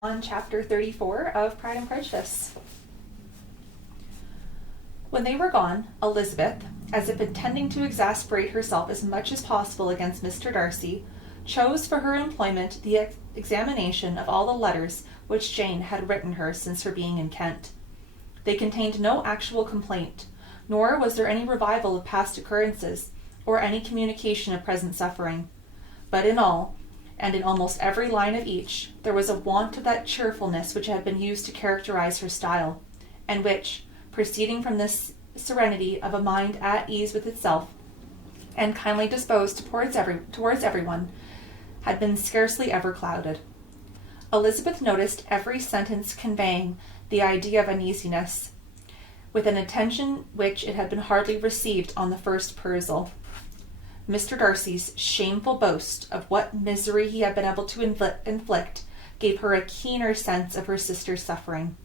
On chapter 34 of Pride and Prejudice. When they were gone, Elizabeth, as if intending to exasperate herself as much as possible against Mr. Darcy, chose for her employment the examination of all the letters which Jane had written her since her being in Kent. They contained no actual complaint, nor was there any revival of past occurrences, or any communication of present suffering. But in all, and in almost every line of each, there was a want of that cheerfulness which had been used to characterize her style, and which, proceeding from this serenity of a mind at ease with itself, and kindly disposed towards everyone, had been scarcely ever clouded. Elizabeth noticed every sentence conveying the idea of uneasiness, with an attention which it had been hardly received on the first perusal. Mr. Darcy's shameful boast of what misery he had been able to inflict gave her a keener sense of her sister's suffering.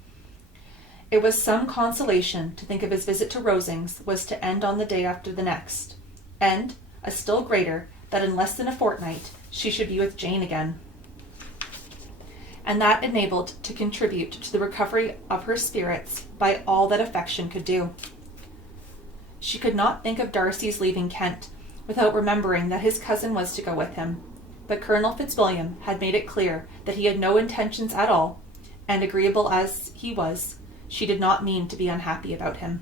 It was some consolation to think of his visit to Rosings was to end on the day after the next, and a still greater that in less than a fortnight she should be with Jane again, and that enabled to contribute to the recovery of her spirits by all that affection could do. She could not think of Darcy's leaving Kent without remembering that his cousin was to go with him, but Colonel Fitzwilliam had made it clear that he had no intentions at all, and agreeable as he was, she did not mean to be unhappy about him.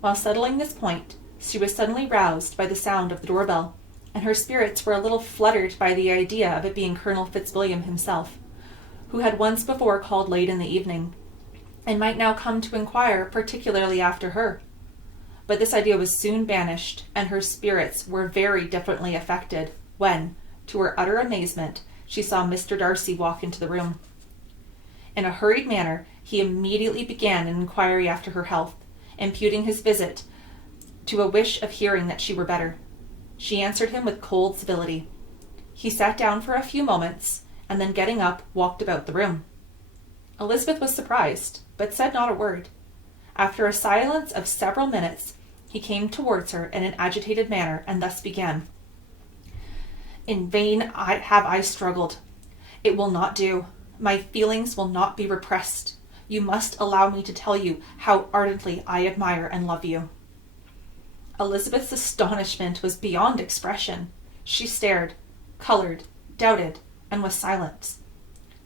While settling this point, she was suddenly roused by the sound of the doorbell, and her spirits were a little fluttered by the idea of it being Colonel Fitzwilliam himself, who had once before called late in the evening, and might now come to inquire particularly after her. But this idea was soon banished, and her spirits were very differently affected when, to her utter amazement, she saw Mr. Darcy walk into the room. In a hurried manner, he immediately began an inquiry after her health, imputing his visit to a wish of hearing that she were better. She answered him with cold civility. He sat down for a few moments, and then getting up, walked about the room. Elizabeth was surprised, but said not a word. After a silence of several minutes, he came towards her in an agitated manner, and thus began. In vain have I struggled. It will not do. My feelings will not be repressed. You must allow me to tell you how ardently I admire and love you. Elizabeth's astonishment was beyond expression. She stared, colored, doubted, and was silent.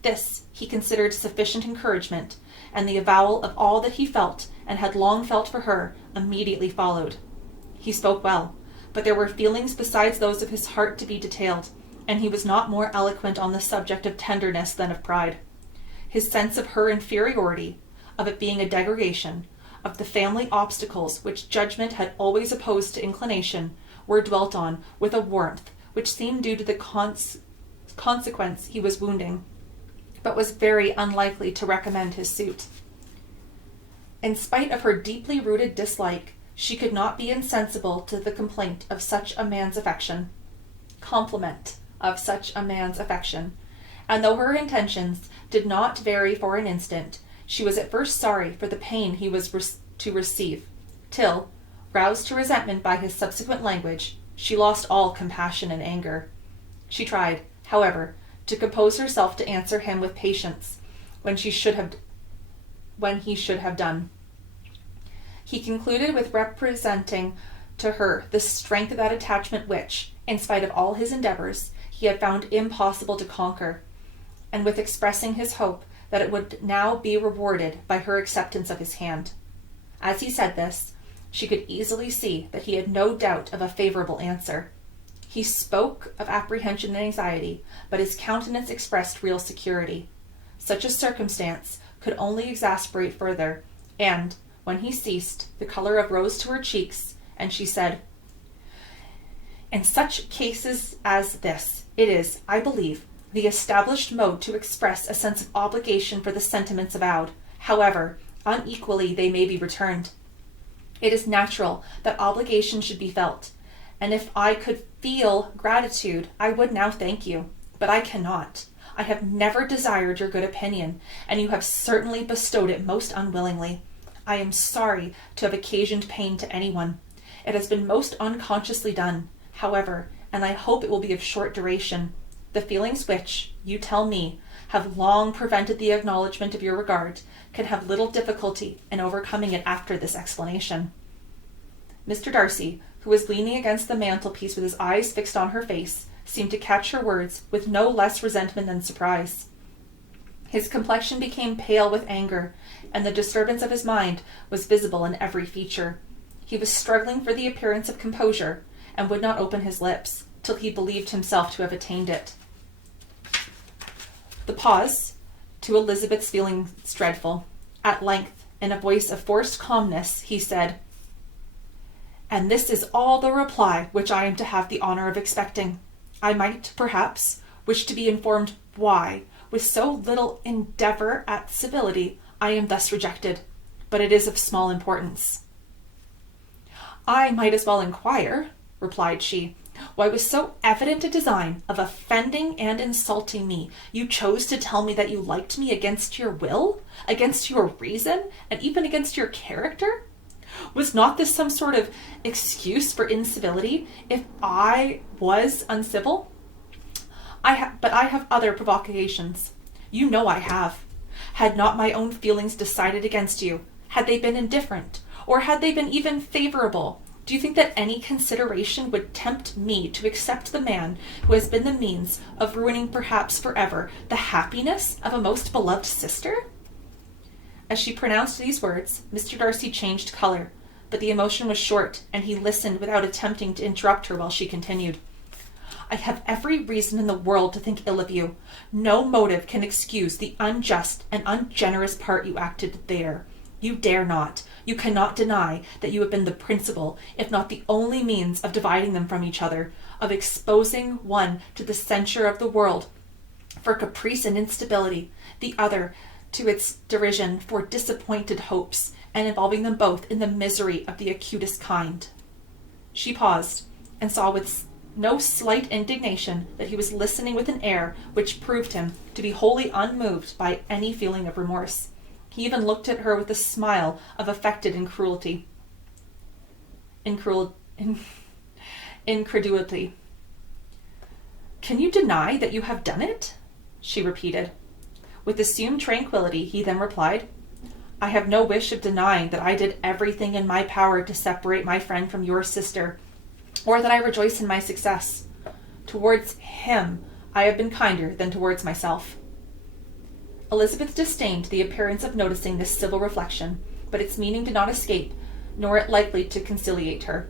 This he considered sufficient encouragement, and the avowal of all that he felt and had long felt for her immediately followed. He spoke well, but there were feelings besides those of his heart to be detailed, and he was not more eloquent on the subject of tenderness than of pride. His sense of her inferiority, of it being a degradation, of the family obstacles which judgment had always opposed to inclination, were dwelt on with a warmth which seemed due to the consequence he was wounding, but was very unlikely to recommend his suit. In spite of her deeply rooted dislike, she could not be insensible to the compliment of such a man's affection, and though her intentions did not vary for an instant, she was at first sorry for the pain he was to receive, till, roused to resentment by his subsequent language, she lost all compassion and anger. She tried, however, to compose herself to answer him with patience when he should have done. He concluded with representing to her the strength of that attachment which, in spite of all his endeavours, he had found impossible to conquer, and with expressing his hope that it would now be rewarded by her acceptance of his hand. As he said this, she could easily see that he had no doubt of a favourable answer. He spoke of apprehension and anxiety, but his countenance expressed real security. Such a circumstance could only exasperate further, and, when he ceased, the colour rose to her cheeks, and she said, In such cases as this, it is, I believe, the established mode to express a sense of obligation for the sentiments avowed, however unequally they may be returned. It is natural that obligation should be felt, and if I could feel gratitude, I would now thank you, but I cannot. I have never desired your good opinion, and you have certainly bestowed it most unwillingly. I am sorry to have occasioned pain to anyone. It has been most unconsciously done, however, and I hope it will be of short duration. The feelings which, you tell me, have long prevented the acknowledgement of your regard can have little difficulty in overcoming it after this explanation." Mr. Darcy, who was leaning against the mantelpiece with his eyes fixed on her face, seemed to catch her words with no less resentment than surprise. His complexion became pale with anger, and the disturbance of his mind was visible in every feature. He was struggling for the appearance of composure, and would not open his lips till he believed himself to have attained it. The pause, to Elizabeth's feelings dreadful. At length, in a voice of forced calmness, he said, "And this is all the reply which I am to have the honour of expecting. I might, perhaps, wish to be informed why, with so little endeavour at civility, I am thus rejected, but it is of small importance." "I might as well inquire," replied she, "why with so evident a design of offending and insulting me, you chose to tell me that you liked me against your will, against your reason, and even against your character? Was not this some sort of excuse for incivility, if I was uncivil? But I have other provocations. You know I have. Had not my own feelings decided against you, had they been indifferent, or had they been even favourable, do you think that any consideration would tempt me to accept the man who has been the means of ruining perhaps forever the happiness of a most beloved sister?" As she pronounced these words, Mr. Darcy changed colour, but the emotion was short, and he listened without attempting to interrupt her while she continued. "I have every reason in the world to think ill of you. No motive can excuse the unjust and ungenerous part you acted there. You dare not, you cannot deny that you have been the principal, if not the only means of dividing them from each other, of exposing one to the censure of the world for caprice and instability, the other to its derision for disappointed hopes, and involving them both in the misery of the acutest kind." She paused, and saw with no slight indignation that he was listening with an air which proved him to be wholly unmoved by any feeling of remorse. He even looked at her with a smile of affected incredulity. "Can you deny that you have done it?" she repeated. With assumed tranquillity, he then replied, "I have no wish of denying that I did everything in my power to separate my friend from your sister, or that I rejoice in my success. Towards him I have been kinder than towards myself." Elizabeth disdained the appearance of noticing this civil reflection, but its meaning did not escape, nor it likely to conciliate her.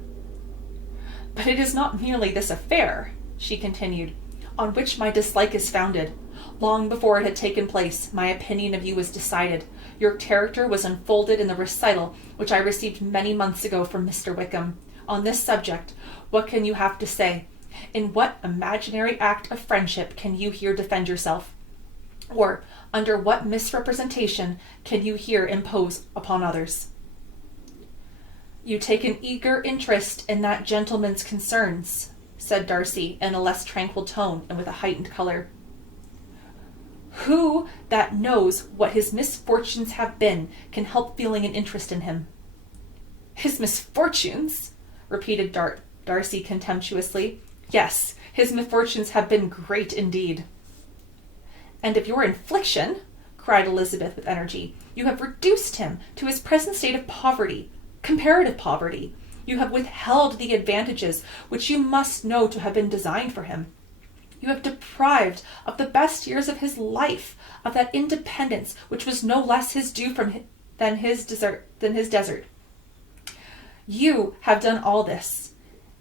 "But it is not merely this affair," she continued, "on which my dislike is founded. Long before it had taken place, my opinion of you was decided. Your character was unfolded in the recital which I received many months ago from Mr. Wickham. On this subject, what can you have to say? In what imaginary act of friendship can you here defend yourself? Or under what misrepresentation can you here impose upon others?" "You take an eager interest in that gentleman's concerns," said Darcy in a less tranquil tone and with a heightened colour. "Who that knows what his misfortunes have been can help feeling an interest in him?" "His misfortunes?" repeated Darcy contemptuously. "Yes, his misfortunes have been great indeed." "And of your infliction," cried Elizabeth with energy, "you have reduced him to his present state of poverty, comparative poverty. You have withheld the advantages which you must know to have been designed for him. You have deprived of the best years of his life, of that independence which was no less his due than his desert. You have done all this,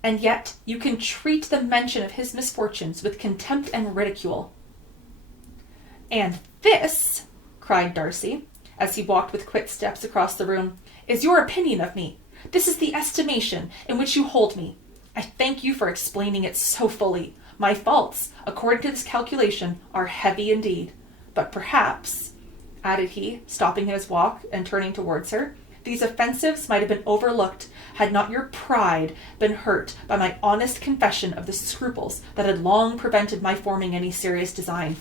and yet you can treat the mention of his misfortunes with contempt and ridicule." "And this," cried Darcy, as he walked with quick steps across the room, "is your opinion of me. This is the estimation in which you hold me. I thank you for explaining it so fully. My faults, according to this calculation, are heavy indeed. But perhaps," added he, stopping in his walk and turning towards her, "these offensives might have been overlooked had not your pride been hurt by my honest confession of the scruples that had long prevented my forming any serious design.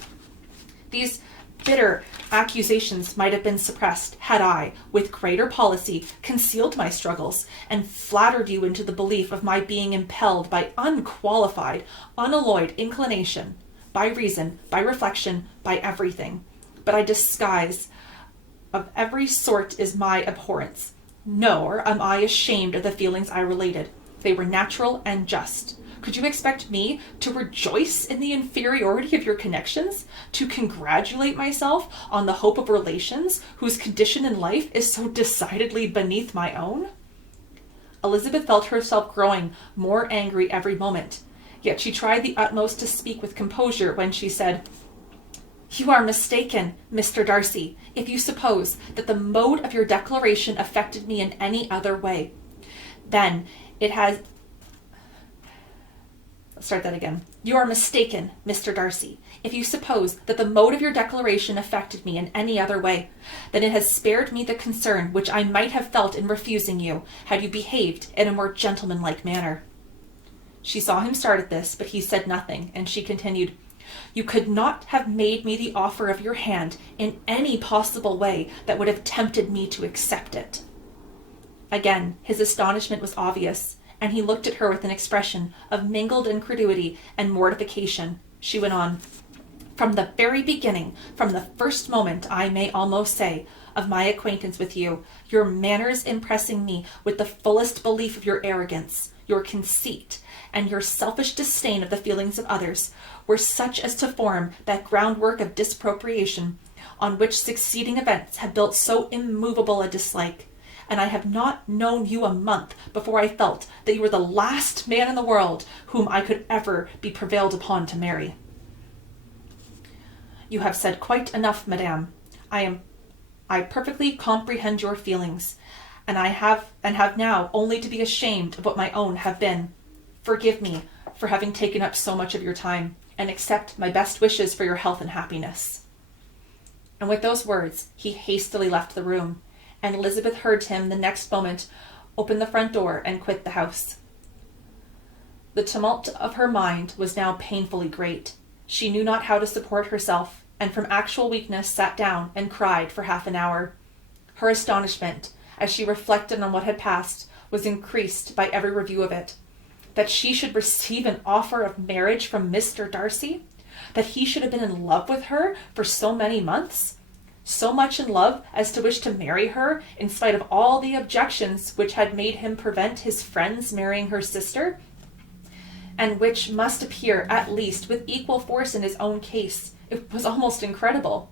These bitter accusations might have been suppressed had I, with greater policy, concealed my struggles, and flattered you into the belief of my being impelled by unqualified, unalloyed inclination. by reason, by reflection, by everything. But disguise of every sort is my abhorrence. Nor am I ashamed of the feelings I related. They were natural and just. Could you expect me to rejoice in the inferiority of your connections? To congratulate myself on the hope of relations whose condition in life is so decidedly beneath my own? Elizabeth felt herself growing more angry every moment, yet she tried the utmost to speak with composure when she said, "You are mistaken, Mr. Darcy, if you suppose that the mode of your declaration affected me in any other way. Then it has..." Let's start that again. "You are mistaken, Mr. Darcy, if you suppose that the mode of your declaration affected me in any other way. Then it has spared me the concern which I might have felt in refusing you, had you behaved in a more gentlemanlike manner." She saw him start at this, but he said nothing, and she continued, "You could not have made me the offer of your hand in any possible way that would have tempted me to accept it." Again, his astonishment was obvious, and he looked at her with an expression of mingled incredulity and mortification. She went on, "From the very beginning, from the first moment, I may almost say, of my acquaintance with you, your manners impressing me with the fullest belief of your arrogance, your conceit, and your selfish disdain of the feelings of others, were such as to form that groundwork of disapprobation on which succeeding events have built so immovable a dislike. And I have not known you a month before I felt that you were the last man in the world whom I could ever be prevailed upon to marry." "You have said quite enough, madame. I perfectly comprehend your feelings, and have now only to be ashamed of what my own have been. Forgive me for having taken up so much of your time, and accept my best wishes for your health and happiness." And with those words, he hastily left the room, and Elizabeth heard him the next moment open the front door and quit the house. The tumult of her mind was now painfully great. She knew not how to support herself, and from actual weakness sat down and cried for half an hour. Her astonishment, as she reflected on what had passed, was increased by every review of it. That she should receive an offer of marriage from Mr. Darcy? That he should have been in love with her for so many months? So much in love as to wish to marry her, in spite of all the objections which had made him prevent his friends marrying her sister, and which must appear at least with equal force in his own case. It was almost incredible.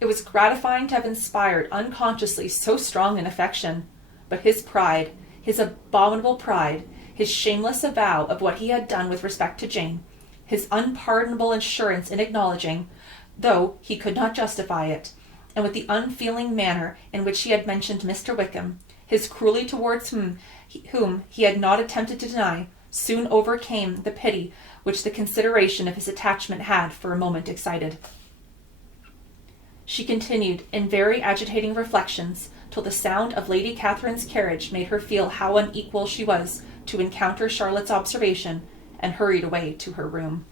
It was gratifying to have inspired unconsciously so strong an affection, but his pride, his abominable pride, his shameless avowal of what he had done with respect to Jane, his unpardonable assurance in acknowledging, though he could not justify it, and with the unfeeling manner in which he had mentioned Mr. Wickham, his cruelty towards whom he had not attempted to deny, soon overcame the pity which the consideration of his attachment had for a moment excited. She continued in very agitating reflections till the sound of Lady Catherine's carriage made her feel how unequal she was to encounter Charlotte's observation, and hurried away to her room.